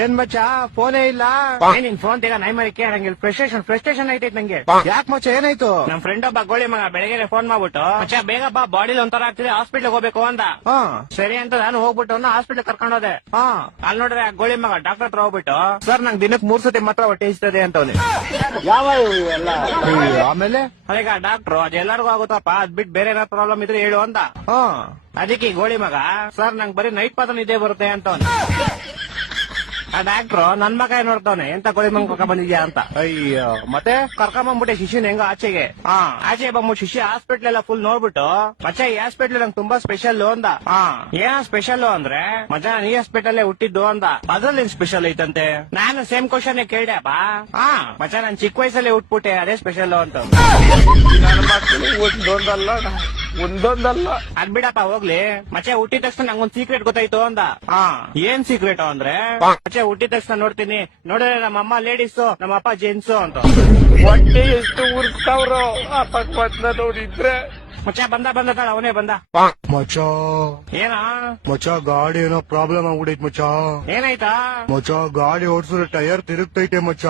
ಏನ್ ಮಚ್ಚ ಫೋನೇ ಇಲ್ಲ. ನಿನ್ ಫೋನ್ ತೆಗ ನೈ ಮರಿ ನಂಗೆ ಫ್ರಸ್ಟ್ರೇಷನ್ ಐತೈತ್ ನಂಗೆ. ಯಾಕೆ ಮಚ್ಚ ಏನಾಯ್ತು? ನಮ್ ಫ್ರೆಂಡ್ ಒಬ್ಬ ಗೋಳಿ ಮಗ ಬೆಳಗ್ಗೆ ಫೋನ್ ಮಾಡ್ಬಿಟ್ಟು ಮಚ್ಚ ಬೇಗ ಬಾ ಬಾಡಿಲಿ ಒಂಥರ ಆಗ್ತಿದೆ ಹಾಸ್ಪಿಟ್ಲ್ ಹೋಗ್ಬೇಕು ಅಂದ. ಸರಿ ಅಂತ ನಾನು ಹೋಗ್ಬಿಟ್ಟು ಹಾಸ್ಪಿಟ್ಲ್ ಕರ್ಕೊಂಡು ಹೋದೆ. ಅಲ್ಲಿ ನೋಡ್ರೆ ಆ ಗೋಳಿ ಮಗ ಡಾಕ್ಟರ್ ಹತ್ರ ಹೋಗ್ಬಿಟ್ಟು ಸರ್ ನಂಗೆ ದಿನಕ್ಕೆ 3 ಸತಿ ಮಾತ್ರ ಹೊಟ್ಟೆ ಇಸ್ತದೆ ಅಂತವ್ನೆ. ಯಾವ ಇವೆಲ್ಲ? ಆಮೇಲೆ ಅದೀಗ ಡಾಕ್ಟ್ರು ಅದೆಲ್ಲರಿಗೂ ಆಗುತ್ತಪ್ಪ ಅದ್ ಬಿಟ್ಟು ಬೇರೆ ಏನಾದ್ರು ಪ್ರಾಬ್ಲಮ್ ಇದ್ರೆ ಹೇಳು ಅಂತ. ಅದಕ್ಕೆ ಈ ಗೋಳಿ ಮಗ ಸರ್ ನಂಗೆ ಬರೀ ನೈಟ್ ಮಾತ್ರ ನಿದ್ದೆ ಬರುತ್ತೆ ಅಂತವ್ನೆ. ಆ ಡಾಕ್ಟ್ರು ನನ್ ಮಗ ನೋಡ್ತಾವನೆ ಎಂತ ಗೋಳಿ ಮಗ ಕರ್ಕೊಂಡ್ ಬಂದಿದ್ಯಾ ಅಂತ. ಅಯ್ಯೋ ಮತ್ತೆ ಕರ್ಕೊಂಬಂದ್ಬಿಟ್ಟೆ ಶಿಷ್ಯನ್ ಹೆಂಗ ಆಚೆಗೆ. ಆಚೆ ಬಂದ್ಬಿಟ್ಟು ಶಿಷ್ಯ ಹಾಸ್ಪಿಟ್ಲ್ ಎಲ್ಲ ಫುಲ್ ನೋಡ್ಬಿಟ್ಟು ಮಚ್ಚ ಈ ಹಾಸ್ಪಿಟ್ಲ್ ನಂಗೆ ತುಂಬಾ ಸ್ಪೆಷಲ್ ಅಂದ. ಏನ ಸ್ಪೆಷಲ್ ಅಂದ್ರೆ ಮಚ್ಚ ನಾನು ಈ ಹಾಸ್ಪಿಟಲ್ ಹುಟ್ಟಿದ್ದು ಅಂದ. ಅದ್ರಲ್ಲಿ ಸ್ಪೆಷಲ್ ಐತಂತೆ. ನಾನು ಸೇಮ್ ಕ್ವಶನ್ ಕೇಳ್ದೆಪ್ಪ. ಮಚ್ಚ ನಾನ್ ಚಿಕ್ಕ ವಯಸ್ಸಲ್ಲಿ ಹುಟ್ಬಿಟ್ಟೆ ಅದೇ ಸ್ಪೆಷಲ್ ಅಂತ. ಒಂದೊಂದಲ್ಲ ಅದ್ ಬಿಡಪ್ಪ ಹೋಗ್ಲಿ. ಮಚ್ಚ ಹುಟ್ಟಿದ ತಕ್ಷಣ ನಂಗೊಂದ್ ಸೀಕ್ರೆಟ್ ಗೊತ್ತಾಯ್ತು ಅಂದ. ಏನ್ ಸೀಕ್ರೆಟ್ ಅಂದ್ರೆ ಮಚ್ಚ ಹುಟ್ಟಿದ ತಕ್ಷಣ ನೋಡ್ತೀನಿ ನೋಡಿದ್ರೆ ನಮ್ಮ ಅಮ್ಮ ಲೇಡೀಸು ನಮ್ಮ ಅಪ್ಪ ಜೆಂಟ್ಸು ಅಂತ. ಹೊಟ್ಟೆ ಎಷ್ಟು ಉರ್ಸ್ತಾವ್ರೋ ಅಪಕ್ವತ್ನ ನೋಡಿದ್ರೆ. ಮಚ್ಚ ಬಂದ ಅವನೇ ಬಂದ. ಮಚ್ಚ ಏನ ಮಚ್ಚ ಗಾಡಿ ಏನೋ ಪ್ರಾಬ್ಲಮ್ ಆಗ್ಬಿಡೈತ್ ಮಚ್ಚ. ಏನಾಯ್ತಾ? ಮಚ್ಚ ಗಾಡಿ ಓಡಿಸಿದ್ರೆ ಟೈರ್ ತಿರುಗ್ತೈತೆ ಮಚ್ಚ.